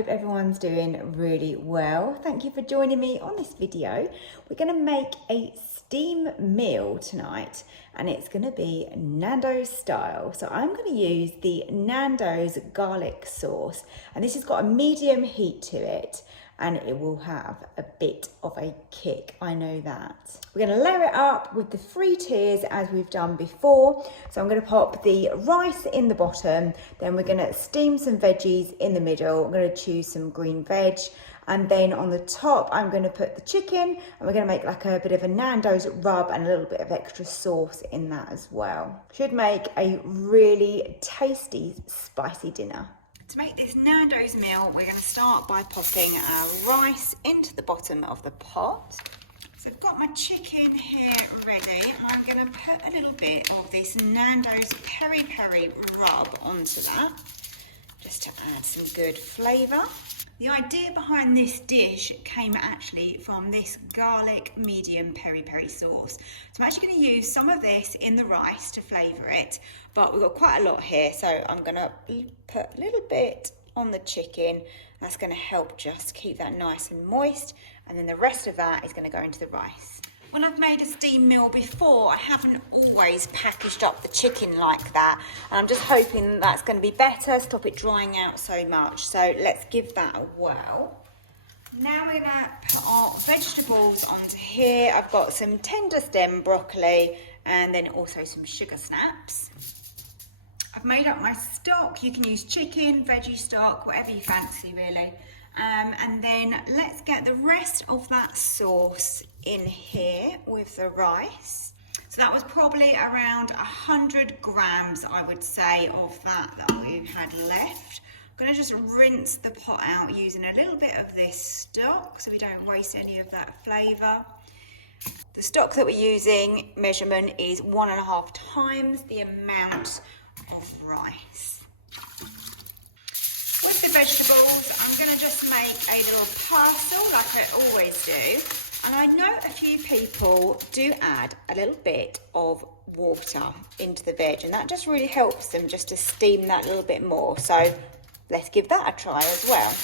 hope everyone's doing really well. Thank you for joining me on this video. We're going to make a steam meal tonight and it's going to be Nando's style. So I'm going to use the Nando's garlic sauce, and this has got a medium heat to it and it will have a bit of a kick, I know that. We're going to layer it up with the 3 tiers as we've done before. So I'm going to pop the rice in the bottom, then we're going to steam some veggies in the middle. I'm going to choose some green veg, and then on the top I'm going to put the chicken, and we're going to make like a bit of a Nando's rub and a little bit of extra sauce in that as well. Should make a really tasty spicy dinner. To make this Nando's meal, we're going to start by popping our rice into the bottom of the pot. So I've got my chicken here ready. I'm going to put a little bit of this Nando's peri peri rub onto that, just to add some good flavour. The idea behind this dish came actually from this garlic medium peri peri sauce. So I'm actually going to use some of this in the rice to flavour it, but we've got quite a lot here, so I'm going to put a little bit on the chicken. That's going to help just keep that nice and moist, and then the rest of that is going to go into the rice. When I've made a steam meal before, I haven't always packaged up the chicken like that, and I'm just hoping that's going to be better, stop it drying out so much. So let's give that a whirl. Now we're going to put our vegetables onto here. I've got some tender stem broccoli and then also some sugar snaps. I've made up my stock. You can use chicken, veggie stock, whatever you fancy really. And then let's get the rest of that sauce in here with the rice. So that was probably around 100 grams, I would say, of that we had left. I'm going to just rinse the pot out using a little bit of this stock so we don't waste any of that flavour. The stock that we're using measurement is 1.5 times the amount of rice. With the vegetables, I'm going to just make a little parcel like I always do. And I know a few people do add a little bit of water into the veg, and that just really helps them just to steam that a little bit more. So let's give that a try as well.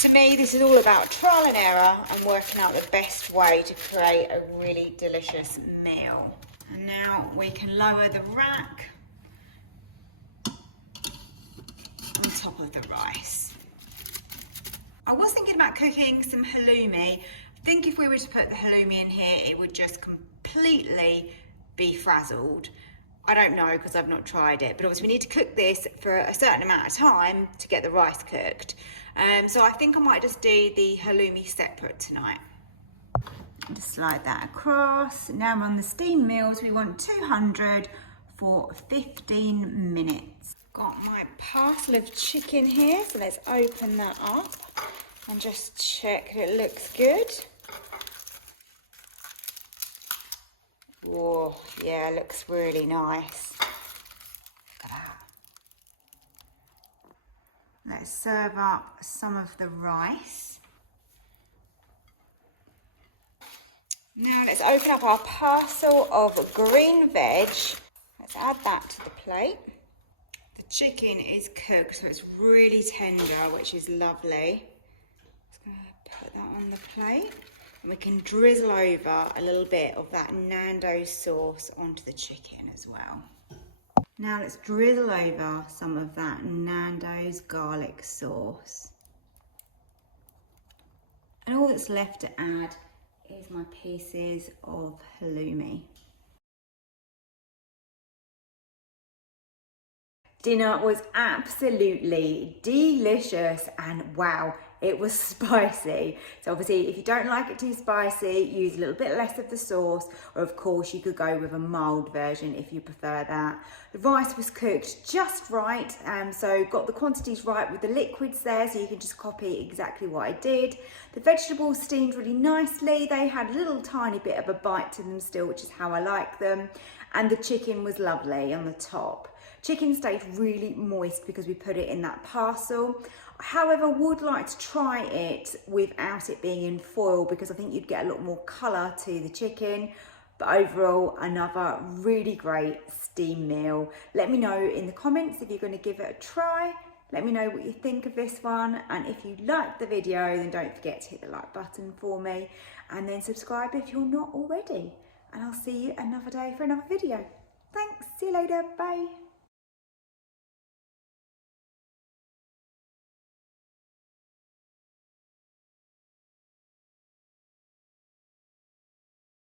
To me, this is all about trial and error and working out the best way to create a really delicious meal. And now we can lower the rack on top of the rice. I was thinking about cooking some halloumi. I think if we were to put the halloumi in here, it would just completely be frazzled. I don't know because I've not tried it, but obviously we need to cook this for a certain amount of time to get the rice cooked. So I think I might just do the halloumi separate tonight. Just slide that across. Now I'm on the steam meals. We want 200 for 15 minutes. Got my parcel of chicken here, so let's open that up and just check it looks good. Oh, yeah, looks really nice. Look at that. Let's serve up some of the rice. Now let's open up our parcel of green veg. Let's add that to the plate. The chicken is cooked, so it's really tender, which is lovely. Just going to put that on the plate. And we can drizzle over a little bit of that Nando's sauce onto the chicken as well. Now let's drizzle over some of that Nando's garlic sauce. And all that's left to add is my pieces of halloumi. Dinner was absolutely delicious, and wow, it was spicy. So obviously if you don't like it too spicy, use a little bit less of the sauce, or of course you could go with a mild version if you prefer that. The rice was cooked just right, so got the quantities right with the liquids there, so you can just copy exactly what I did. The vegetables steamed really nicely. They had a little tiny bit of a bite to them still, which is how I like them. And the chicken was lovely on the top. Chicken stayed really moist because we put it in that parcel. However, would like to try it without it being in foil because I think you'd get a lot more colour to the chicken. But overall, another really great steam meal. Let me know in the comments if you're going to give it a try. Let me know what you think of this one, and if you liked the video, then don't forget to hit the like button for me, and then subscribe if you're not already. And I'll see you another day for another video. Thanks, see you later, bye.